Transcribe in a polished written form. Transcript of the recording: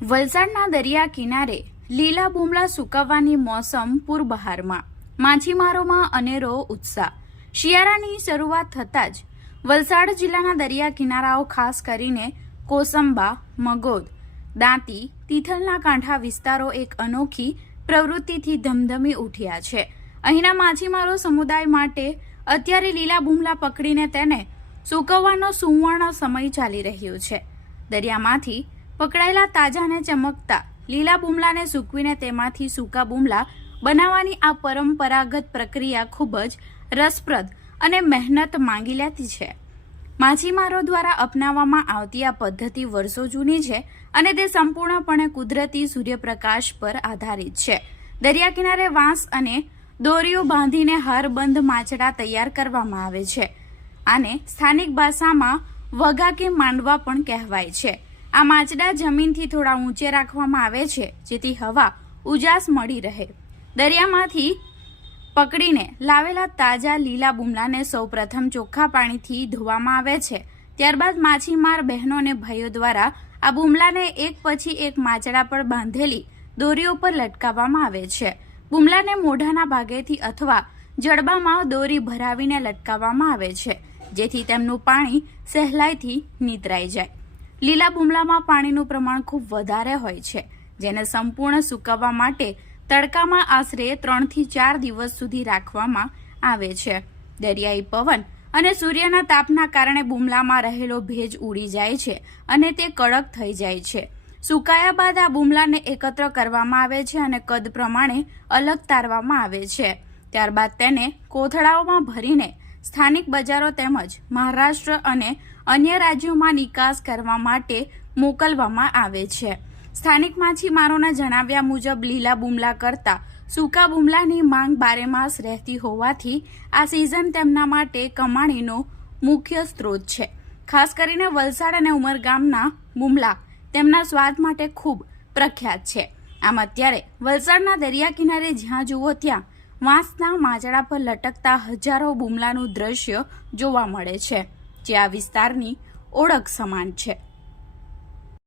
વલસાડના દરિયા કિનારે લીલા બુમલા સૂકવવાની મોસમ પૂરબહારમાં માછીમારોમાં અનેરો ઉત્સાહ। શિયાળાની શરૂઆત થતાં જ વલસાડ જિલ્લાના દરિયા કિનારાઓ ખાસ કરીને કોસંબા, મગોદ, દાંતી, તિથલના કાંઠા વિસ્તારો એક અનોખી પ્રવૃત્તિથી ધમધમી ઉઠ્યા છે। અહીંના માછીમારો સમુદાય માટે અત્યારે લીલા બુમલા પકડીને તેને સૂકવવાનો સુવર્ણ સમય ચાલી રહ્યો છે। દરિયામાંથી પકડાયેલા તાજાને ચમકતા લીલા બુમલાને સૂકવીને તેમાંથી સૂકા બુમલા બનાવવાની આ પરંપરાગત પ્રક્રિયા ખૂબ જ રસપ્રદ અને મહેનત માંગી લેતી છે। માછીમારો દ્વારા અપનાવવામાં આવતી આ પદ્ધતિ વર્ષો જૂની છે અને તે સંપૂર્ણપણે કુદરતી સૂર્યપ્રકાશ પર આધારિત છે। દરિયા કિનારે વાંસ અને દોરીઓ બાંધીને હારબંધ માછડા તૈયાર કરવામાં આવે છે। આને સ્થાનિક ભાષામાં વગા કે માંડવા પણ કહેવાય છે। આ માછડા જમીનથી થોડા ઊંચે રાખવામાં આવે છે જેથી હવા ઉજાસ મળી રહે। દરિયામાંથી પકડીને લાવેલા તાજા લીલા બુમલાને સૌપ્રથમ ચોખ્ખા પાણીથી ધોવામાં આવે છે। ત્યારબાદ માછીમાર બહેનો અને ભાઈઓ દ્વારા આ બુમલાને એક પછી એક માછડા પર બાંધેલી દોરીઓ પર લટકાવવામાં આવે છે। બુમલાને મોઢાના ભાગેથી અથવા જડબામાં દોરી ભરાવીને લટકાવવામાં આવે છે જેથી તેમનું પાણી સહેલાઈથી નીતરાઈ જાય। લીલા બુમલામાં પાણીનું પ્રમાણ ખૂબ વધારે હોય છે જેને સંપૂર્ણ સૂકવવા માટે તડકામાં આશરે 3 થી 4 દિવસ સુધી રાખવામાં આવે છે। દરિયાઈ પવન અને સૂર્યના તાપના કારણે બુમલામાં રહેલો ભેજ ઉડી જાય છે અને તે કડક થઈ જાય છે। સુકાયા બાદ આ બુમલાને એકત્ર કરવામાં આવે છે અને કદ પ્રમાણે અલગ તારવામાં આવે છે। ત્યારબાદ તેને કોથળાઓમાં ભરીને સ્થાનિક બજારો તેમજ મહારાષ્ટ્ર અને અન્ય રાજ્યોમાં નિકાસ કરવા માટે મોકલવામાં આવે છે। સ્થાનિક માછીમારોના જણાવ્યા મુજબ લીલા બુમલા કરતાં સૂકા બુમલાની માંગ બારેમાસ રહેતી હોવાથી આ સિઝન તેમના માટે કમાણીનો મુખ્ય સ્ત્રોત છે। ખાસ કરીને વલસાડ અને ઉમરગામના બુમલા તેમના સ્વાદ માટે ખૂબ પ્રખ્યાત છે। આમ અત્યારે વલસાડના દરિયા કિનારે જ્યાં જુઓ ત્યાં વાંસના માછડા પર લટકતા હજારો બુમલાનું દ્રશ્ય જોવા મળે છે જે આ વિસ્તારની ઓળખ સમાન છે।